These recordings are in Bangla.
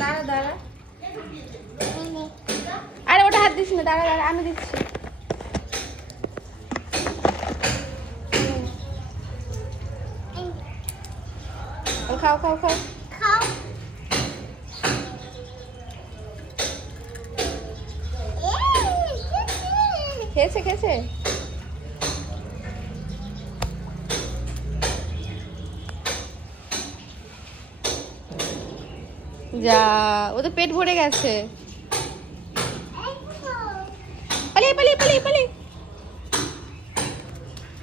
দাঁড়া দাঁড়া, আরে ওটা হাত দিস না, দাঁড়া দাঁড়া আমি দিচ্ছি। খাও খাও খাও খাও। খেয়েছে খেয়েছে। যা, ওদের পেট ভরে গেছে। পালিয়ে পালিয়ে পালিয়ে পালিয়ে,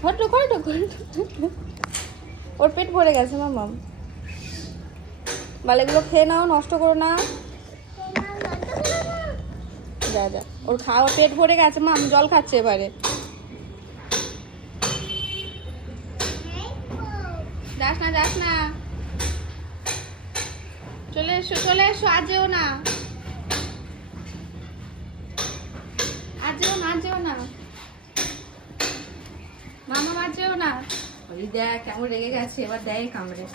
ঘটলো ঘটলো ঘটলো, ওর পেট ভরে গেছে মামাম। বালেগুলো খেয়ে নাও, নষ্ট করো না। যা যা, ওর খাওয়া পেট ভরে গেছে মাম, জল খাচ্ছে এবারে। যাস না যাস না, চলে এসো চলে এসো, আজ যেও না, আজ যেও না, আজ যেও না মামা, আজ যেও না। ওই দেখ কেমন রেগে গেছে, এবার দেয় কামড়ে।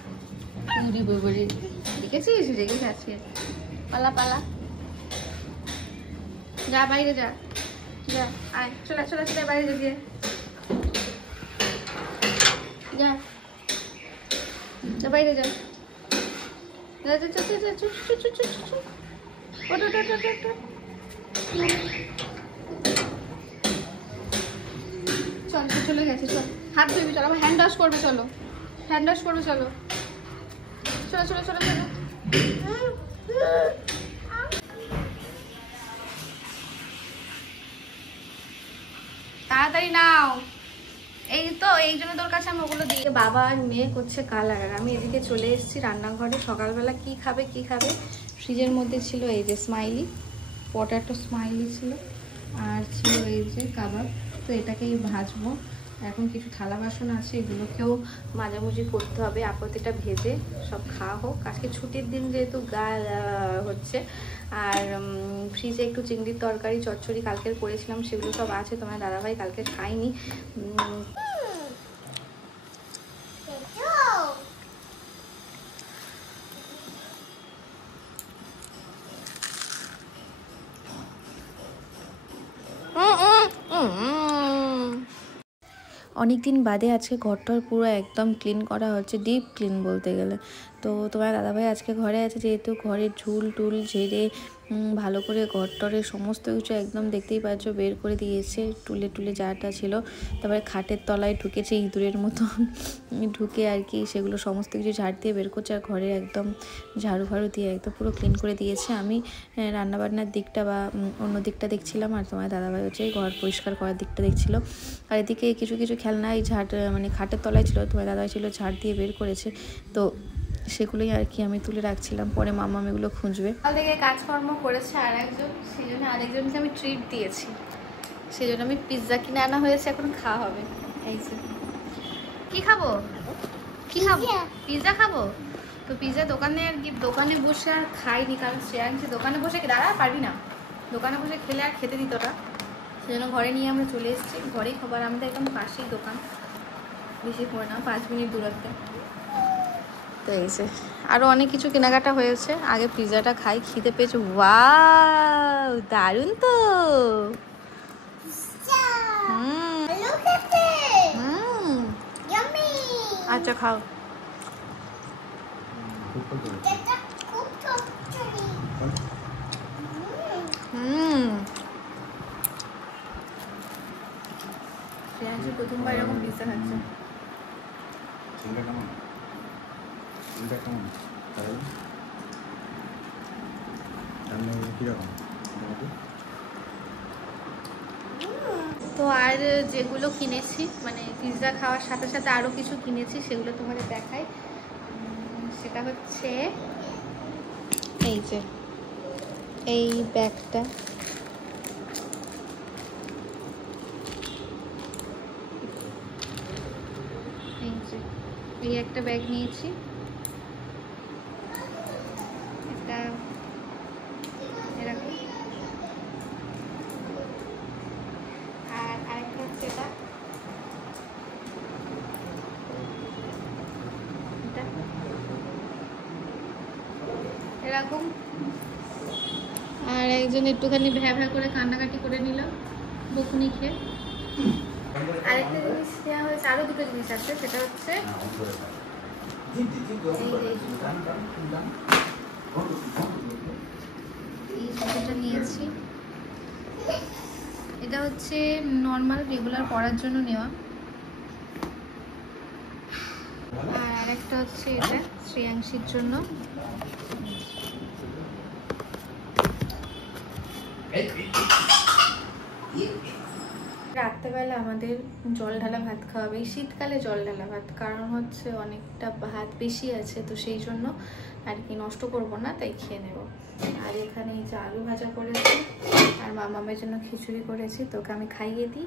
দেখেছিস রেগে গেছে, পালা পালা, যা বাইরে যা, যা আয়, চলে চলে চলে বাইরে যা, যা যা বাইরে যা, যা যা যা যা, চল চলে গেছে, চল হাত ধুবি, চলো আবার হ্যান্ড ওয়াশ করবে, চলো হ্যান্ড ওয়াশ করবে, চলো চলো চলো চলো চলো। তাড়াতাড়ি নাও, এই তো এই জন্য তোর কাছে আমি ওগুলো দিয়ে। বাবা আর মেয়ে করছে কালার, আর আমি এদিকে চলে এসেছি রান্নাঘরে। সকালবেলা কি খাবে কি খাবে, ফ্রিজের মধ্যে ছিল এই যে স্মাইলি পটাটো, স্মাইলি ছিল, আর ছিল এই যে কাবাব। তো এটাকেই ভাজবো। এখন কিছু থালা বাসন আছে, এগুলোকেও মাঝামুঝি করতে হবে, আপত্তিটা ভেজে সব খাওয়া হোক। আজকে ছুটির দিন যেহেতু গা হচ্ছে, আর ফ্রিজে একটু চিংড়ির তরকারি চচ্চড়ি কালকের করেছিলাম, সেগুলো সব আছে। তোমার দাদাভাই কালকে খাইনি। অনেক দিন বাদে আজকে ঘরটার পুরো একদম ক্লিন করা হচ্ছে, ডিপ ক্লিন বলতে গেলে। তো তোমার দাদাভাই আজকে ঘরে আছে, যেহেতু ঘরের ঝুল টুল ঝেড়ে ভালো করে ঘরটরের সমস্ত কিছু একদম দেখতেই পাচ্ছ বের করে দিয়েছে, টুলে টুলে যাটা ছিল। তারপরে খাটের তলায় ঢুকেছে ইঁদুরের মতো ঢুকে আর কি, সেগুলো সমস্ত কিছু ঝাড় দিয়ে বের করছে, আর ঘরে একদম ঝাড়ু ফাড়ু দিয়ে একদম পুরো ক্লিন করে দিয়েছে। আমি রান্নাবান্নার দিকটা বা অন্য দিকটা দেখছিলাম, আর তোমার দাদাভাই হচ্ছে ঘর পরিষ্কার করার দিকটা দেখছিল। আর এদিকে কিছু কিছু খেলনাই ঝাড় মানে খাটের তলায় ছিল, তোমার দাদাভাই ছিল ঝাড় দিয়ে বের করেছে, তো সেগুলোই আর কি আমি তুলে রাখছিলাম, পরে মামা এগুলো খুঁজবে। কাল থেকে কাজকর্ম করেছে আর একজন, সেই জন্য আরেকজনকে আমি ট্রিট দিয়েছি, সেই জন্য আমি পিৎজা কিনে আনা হয়েছে, এখন খাওয়া হবে। এই যে কি খাবো, কি খাবো, পিৎজা খাবো। তো পিৎজা দোকানে আর কি, দোকানে বসে আর খাইনি, কারণ সে আনছে দোকানে বসে দাঁড়া পারবি না, দোকানে বসে খেলে আর খেতে দিত না, সেই জন্য ঘরে নিয়ে আমরা চলে এসেছি। ঘরেই খাবার, আমাদের একদম পাশেই দোকান, বেশি পড়ে না, 5 মিনিট দূরত্বে। তো এই যে আরও অনেক কিছু কেনাকাটা হয়েছে, আগে পিৎজাটা খাই, খিদে পেয়েছে। ওয়াও দারুণ তো, আচ্ছা খাও। প্রথমবার এরকম পিৎজা খাচ্ছে। তো আর যেগুলো কিনেছি, মানে পিৎজা খাওয়ার সাথে সাথে আরও কিছু কিনেছি, সেগুলো তোমাদের দেখাই। সেটা হচ্ছে এই যে এই ব্যাগটা, এই একটা ব্যাগ নিয়েছি, একটা এরকম, আর আরেকটা হচ্ছে এটা, এরকম। আর একজন একটুখানি ভ্যা করে কান্নাকাটি করে নিল বকুনি খেয়ে। আরেকটা জিনিস দেওয়া হয়েছে, আরো দুটো জিনিস আছে, সেটা হচ্ছে এই জুতোটা নিয়েছি। এটা হচ্ছে নর্মাল রেগুলার পরার জন্য নেওয়া। আর আরেকটা হচ্ছে এটা শ্রেয়াংশীর জন্য। রাত্রেবেলা আমাদের জল ঢালা ভাত খাওয়াবে, এই শীতকালে জল ঢালা ভাত, কারণ হচ্ছে অনেকটা ভাত বেশি আছে, তো সেই জন্য আর কি নষ্ট করব না, তাই খেয়ে নেব। আর এখানে এই যে আলু ভাজা করেছি আর মামামের জন্য খিচুড়ি করেছি, তোকে আমি খাইয়ে দিই।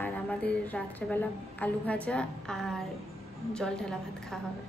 আর আমাদের রাত্রেবেলা আলু ভাজা আর জল ঢালা ভাত খাওয়া হবে।